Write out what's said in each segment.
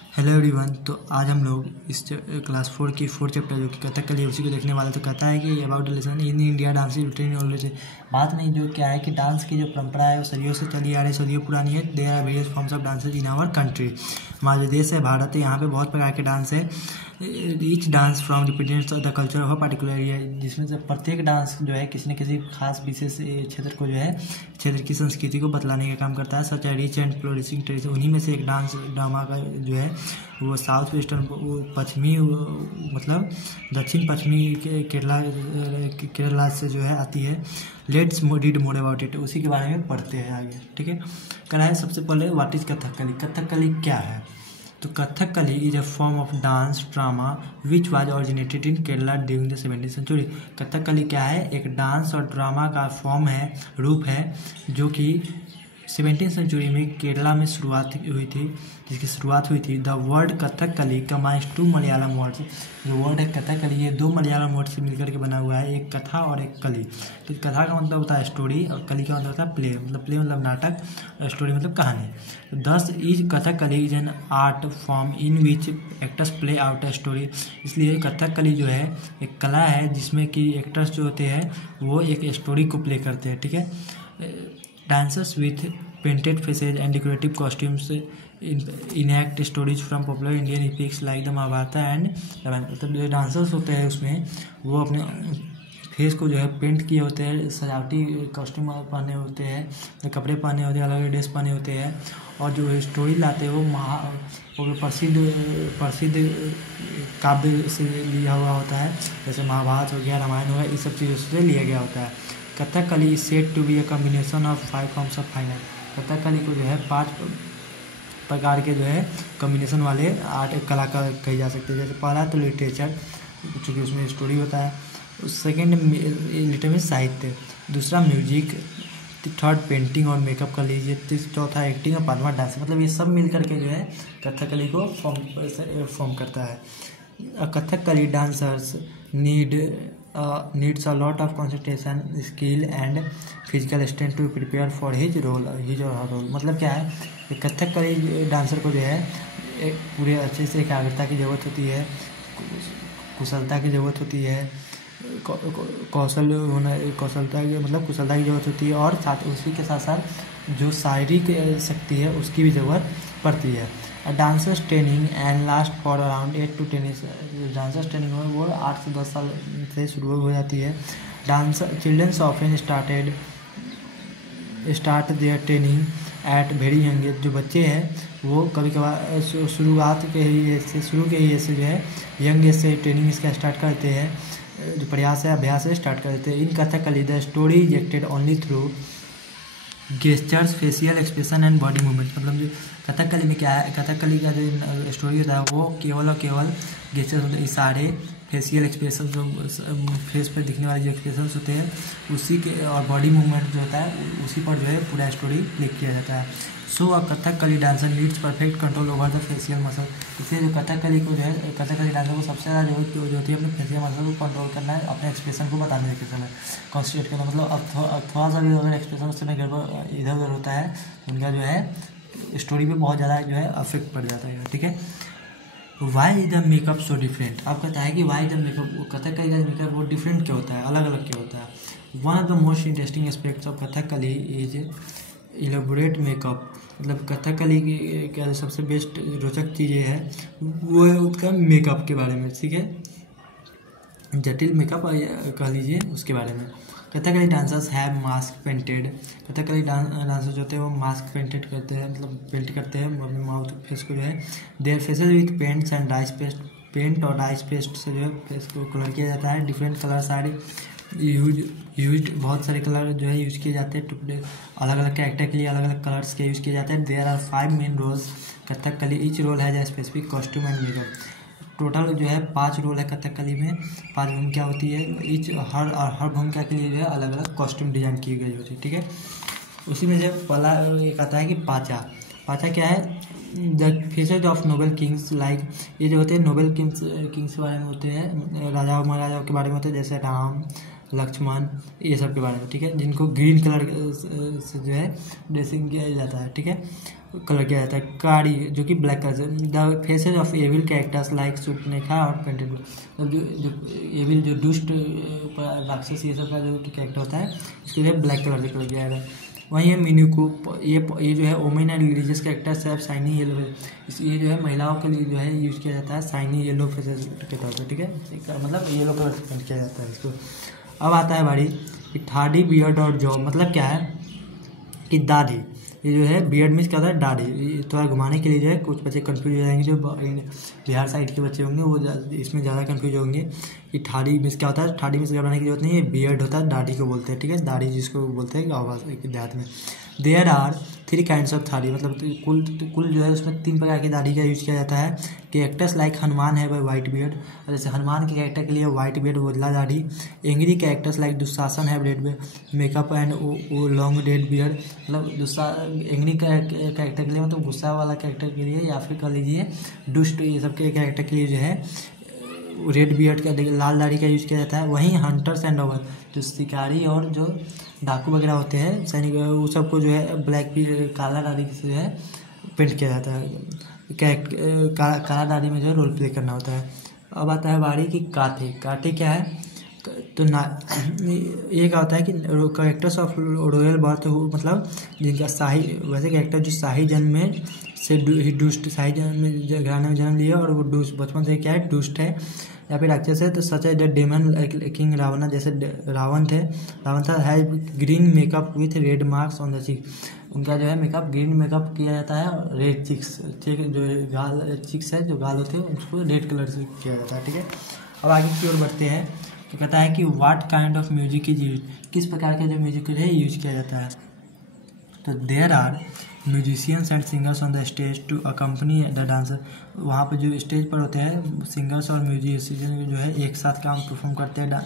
Hello everyone. तो आज हम लोग इस क्लास 4 की 4 चैप्टर जो कि कथकली है उसी को देखने वाले। तो कहता है कि about lesson in India dance routine always. बात में जो क्या है कि डांस की जो परंपरा है वो सदियों से चली आ रही है, सदियों पुरानी है। There are various forms of dances in our country. हमारा जो देश है भारत है, यहाँ पे बहुत प्रकार के डांस है। Each dance from represents the culture of a particular area, जिसमें से प्रत्येक डांस जो है किसी न किसी खास विशेष क्षेत्र को जो है क्षेत्र की संस्कृति को बतलाने का काम करता है। सच है रिच एंड फ्लोरिशिंग ट्रेडिशन। उन्हीं में से एक डांस ड्रामा का जो है वो साउथ वेस्टर्न वो पश्चिमी मतलब दक्षिण पश्चिमी केरला से जो है आती है। Let's read more about it, उसी के बारे में पढ़ते हैं आगे। ठीक है, करा है सबसे पहले व्हाट इज कथकली। कथकली क्या है? तो Kathakali is a form of dance drama which was originated in Kerala during the 17th century. Kathakali क्या है? एक डांस और ड्रामा का फॉर्म है, रूप है, जो कि 17th सेंचुरी में केरला में शुरुआत हुई थी, जिसकी शुरुआत हुई थी। The word Kathakali combines 2 Malayalam words. जो वर्ड है कथकली ये 2 मलयालम वर्ड से मिलकर के बना हुआ है, एक कथा और एक कली। तो कथा का मतलब होता है स्टोरी और कली का मतलब होता है प्ले। मतलब प्ले मतलब नाटक, स्टोरी मतलब कहानी। दस is Kathakali is an art form in which actors play out a story. इसलिए कथकली जो है एक कला है जिसमें कि एक्टर्स जो होते हैं वो एक स्टोरी को प्ले करते हैं। ठीक है, dancers with painted faces and decorative costumes enact stories from popular Indian epics like the Mahabharata and Ramayana। मतलब जो डांसर्स होते हैं उसमें वो अपने फेस को जो है पेंट किए होते हैं, सजावटी कॉस्ट्यूम पहने होते हैं, कपड़े पहने होते हैं, अलग अलग ड्रेस पहने होते हैं, और जो स्टोरी लाते हैं वो प्रसिद्ध काव्य से लिया हुआ होता है, जैसे महाभारत हो गया, रामायण हो गया, इस सब चीज़ों से लिया गया होता है। Kathakali is said to be a combination of 5 forms of fine art. Kathakali को जो है 5 प्रकार के जो है कॉम्बिनेशन वाले आर्ट कला का कही जा सकते हैं। जैसे पहला तो लिटरेचर, चूँकि उसमें स्टोरी होता है। सेकेंड लिटरेचर में साहित्य, दूसरा म्यूजिक, थर्ड पेंटिंग और मेकअप कर लीजिए, चौथा एक्टिंग और पांचवा डांस। मतलब ये सब मिल करके जो है कथकली को फॉर्म करता है। Kathakali dancers needs a lot of concentration, skill and physical strength to prepare for his or her role। मतलब क्या है, कथकली डांसर को जो है एक पूरे अच्छे से एकाग्रता की ज़रूरत होती है, कुशलता की ज़रूरत होती है, कुशलता की ज़रूरत होती है, और साथ उसी के साथ साथ जो शारीरिक शक्ति है उसकी भी ज़रूरत पड़ती है। Dancers training and last for around 8 to 10 years. Dancers training वो 8 से 10 साल से शुरू हो जाती है। Dancer childrens often start their training at very young age. जो बच्चे हैं वो कभी कभार शुरू के ही से जो है यंग एज से ट्रेनिंग इसका स्टार्ट करते हैं, जो प्रयास है अभ्यास है स्टार्ट करते हैं। In Kathakali the story is acted only through gestures, facial expression and body movement. मतलब जो कथकली में क्या है, कथकली का जो स्टोरी होता है वो केवल और केवल गेस्चर्स होते हैं, इशारे, फेशियल एक्सप्रेशन, जो फेस पर दिखने वाले जो एक्सप्रेशंस होते हैं उसी के, और बॉडी मूवमेंट जो होता है उसी पर जो है पूरा स्टोरी प्ले किया जाता है। So a Kathakali dancer needs perfect control over the facial muscle. इसलिए जो कथकली को जो है कथकली डांसर को सबसे ज़्यादा जो होती है अपने फेशियल मसल को कंट्रोल करना है, अपने एक्सप्रेशन को बताने के समय कॉन्सेंट्रेट करना। मतलब अब थोड़ा सा भी अगर एक्सप्रेशन उस समय गड़बड़ इधर उधर होता है तो उनका जो है स्टोरी पे बहुत ज़्यादा जो है अफेक्ट पड़ जाता है। ठीक है, why is the makeup so different. अब कहता है कि वाई द मेकअप, कथकली का मेकअप वो डिफरेंट क्या होता है, अलग अलग क्या होता है। One of the most interesting aspects of Kathakali is elaborate makeup. मतलब कथकली की क्या सबसे बेस्ट रोचक चीज़ें है वो है उसका मेकअप के बारे में। ठीक है, जटिल मेकअप कह लीजिए उसके बारे में। Kathakali dancers have mask painted. Kathakali dancers होते हैं वो मास्क पेंटेड करते हैं, मतलब पेंट करते हैं अपने माउथ फेस को जो है। Their faces with paints and dyes paste. Paint और डाइस पेस्ट से जो है फेस को कलर किया जाता है। डिफरेंट कलर सारे यूज बहुत सारे कलर जो है यूज किए जाते हैं। टुकड़े अलग अलग कैरेक्टर के लिए अलग अलग कलर्स के यूज किए जाते हैं। There are 5 main roles Kathakali, each role has a specific costume and makeup. Total जो है 5 रोल है कथकली में, 5 भूमिका होती है। ईच हर भूमिका के लिए जो है अलग अलग कॉस्ट्यूम डिजाइन की गई होती है। ठीक है, उसी में जो पहला एक आता है कि पाचा। पाचा क्या है? The faces of noble Kings. Like ये जो होते हैं नोबल किंग्स के बारे में होते हैं, राजाओं महाराजाओं के बारे में होते हैं, जैसे राम, लक्ष्मण, ये सब के बारे में, ठीक है, जिनको ग्रीन कलर से जो है ड्रेसिंग किया जाता है, ठीक है, कलर किया जाता है। कारी जो कि ब्लैक कलर से। The faces of evil characters like Supnekha और पेंटेड, मतलब जो एविल जो दुष्ट राक्षस ये सब का जो कैरेक्टर होता है इसके लिए ब्लैक कलर से कलर किया जाता है। वहीं ये मीनू ये जो है वोमेन एंड रिलीजियस कैरेक्टर्स है शाइनी येलो, ये जो है महिलाओं के लिए जो है यूज़ किया जाता है शाइनी येलो फेसेस के तौर पर, ठीक है, मतलब येलो कलर से पेंट किया जाता है इसको। अब आता है बारी कि ठाडी बियर्ड और जॉब, मतलब क्या है कि दाढ़ी, ये जो है बियर्ड मीन्स क्या होता है दाढ़ी, थोड़ा घुमाने के लिए जो है कुछ बच्चे कंफ्यूज हो जाएंगे, जो बिहार साइड के बच्चे होंगे वो इसमें ज़्यादा कंफ्यूज होंगे कि ठाड़ी मीन्स क्या होता है। ठाड़ी मीन्स घबराने की जरूरत नहीं है, बियर्ड होता है दाढ़ी को बोलते हैं, ठीक है, दाढ़ी जिसको बोलते हैं आवाज़ देहात में। देयर आर 3 काइंड्स ऑफ दाढ़ी, मतलब कुल जो है उसमें 3 प्रकार की दाढ़ी का यूज़ किया जाता है। कैरेक्टर्स लाइक हनुमान है बाई वाइट बियर्ड, और जैसे हनुमान के कैरेक्टर के लिए वाइट बियर्ड उजला दाढ़ी। एंग्री कैरेक्टर्स लाइक दुशासन है red makeup and long red beard, मतलब एंग्री कैरेक्टर के लिए मतलब गुस्सा वाला कैरेक्टर के लिए, या फिर कह लीजिए दुष्ट ये सब के कैरेक्टर के लिए जो है रेड बियर्ड का लाल दाढ़ी का यूज़ किया जाता है। वहीं हंटर्स एंड रॉबर, जो शिकारी और जो डाकू वगैरह होते हैं सैनिक, वो सबको जो है ब्लैक काला दाढ़ी से जो है पेंट किया जाता है, काला दाढ़ी में जो है रोल प्ले करना होता है। अब आता है बारी की काठे क्या है, तो ये क्या होता है कि कैरेक्टर्स ऑफ रॉयल बर्थ, मतलब जिनका शाही, वैसे कैरेक्टर जो शाही जन्म में से दुष्ट शाही जन्म में घराने में जन्म लिया और वो दुष्ट बचपन से क्या है दुष्ट है या फिर राक्षस है, तो सच है द डेमन किंग रावण, जैसे रावण था has green makeup with red marks on the चिक, उनका जो है मेकअप ग्रीन मेकअप किया जाता है, रेड चिक्स, ठीक है, जो गाल चिक्स है जो गाल होते हैं उसको रेड कलर से किया जाता है, ठीक है। अब आगे की ओर बढ़ते हैं तो कहता है कि what kind of music is use, किस प्रकार का जो म्यूजिक है यूज किया जाता है। तो there are musicians and singers on the stage to accompany the dancer, वहाँ पर जो स्टेज पर होते हैं सिंगर्स और म्यूजिशियन जो है एक साथ काम परफॉर्म करते हैं,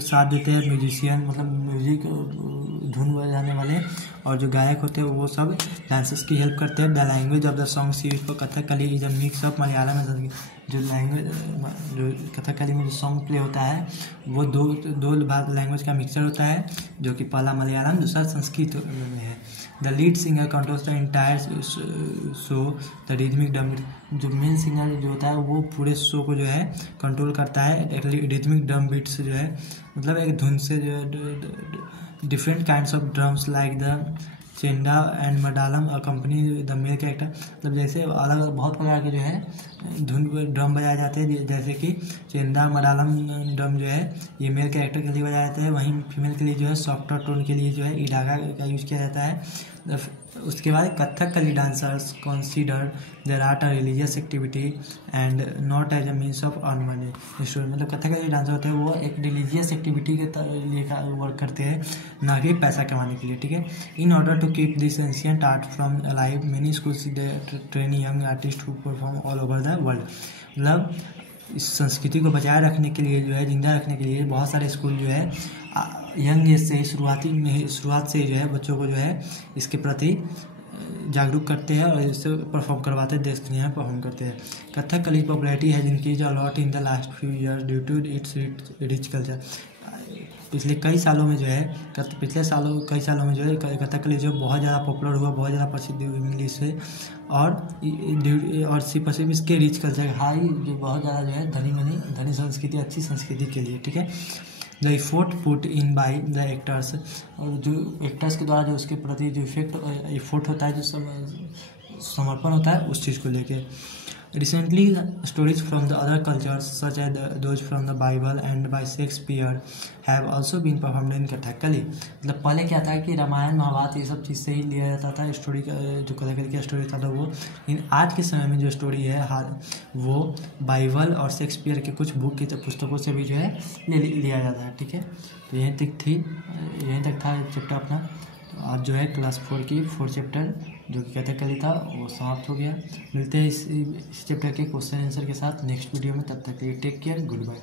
साथ देते हैं म्यूजिशियन, मतलब म्यूजिक धुन बजाने वाले, और जो गायक होते हैं वो सब डांसर्स की हेल्प करते हैं। The language of the songs use for Kathakali is a mix of Malayalam and, जो लैंग्वेज जो कथकली में जो सॉन्ग प्ले होता है वो दो लैंग्वेज का मिक्सचर होता है, जो कि पहला मलयालम दूसरा संस्कृत में है। The lead singer controls the entire show the rhythmic drum, जो मेन सिंगर जो होता है वो पूरे शो को जो है कंट्रोल करता है रिदमिक ड्रम बीट से, जो है मतलब एक धुन से जो है different kinds of drums like the chenda and maddalam company the male character, मतलब जैसे अलग अलग बहुत प्रकार के जो है धुन ड्रम बजाए जाते हैं, जैसे कि चेंडा मडालम ड्रम जो है ये मेल कैरेक्टर के लिए बजाया जाता है, वहीं फीमेल के लिए जो है सॉफ्टर टोन के लिए जो है इडागा का यूज़ किया जाता है। उसके बाद Kathakali dancers consider their art a religious activity and not as a means of earn money, मतलब कथकली डांसर होते हैं वो एक रिलीजियस एक्टिविटी के लिए वर्क करते हैं, ना कि पैसा कमाने के लिए, ठीक है। In order to keep this ancient art from alive many schools train young artist who perform all over the world, मतलब इस संस्कृति को बचाए रखने के लिए जो है जिंदा रखने के लिए बहुत सारे स्कूल जो है यंग एज से शुरुआत से जो है बच्चों को जो है इसके प्रति जागरूक करते हैं और इससे परफॉर्म करवाते हैं, देश के लिए परफॉर्म करते हैं। Kathakali popularity has increase a lot in the last few years due to its rich culture, पिछले कई सालों में जो है कई सालों में जो है कथकली जो बहुत ज़्यादा पॉपुलर हुआ, बहुत ज़्यादा प्रसिद्ध हुई इंग्लिश से, और सिर्फ इसके रिच कल्चर हाई जो बहुत ज़्यादा जो है धनी संस्कृति अच्छी संस्कृति के लिए, ठीक है। The effort put in by the actors, और जो एक्टर्स के द्वारा जो उसके प्रति जो इफोर्ट होता है, जो समर्पण होता है उस चीज़ को लेके। Recently, stories from the other cultures, such as those from the Bible and by Shakespeare, have also been performed in Kathakali. मतलब पहले क्या था कि रामायण महाभारत ये सब चीज़ से ही लिया जाता था स्टोरी का, जो कथकली का स्टोरी था वो, लेकिन आज के समय में जो स्टोरी है वो बाइबल और शेक्सपियर के कुछ बुक की पुस्तकों से भी जो है लिया जाता है, ठीक है। तो यहीं तक था चैप्टर अपना। आज जो है क्लास 4 की 4 चैप्टर जो कि कथकली था वो समाप्त हो गया। मिलते हैं इस चैप्टर के क्वेश्चन आंसर के साथ नेक्स्ट वीडियो में, तब तक के लिए टेक केयर, गुड बाय।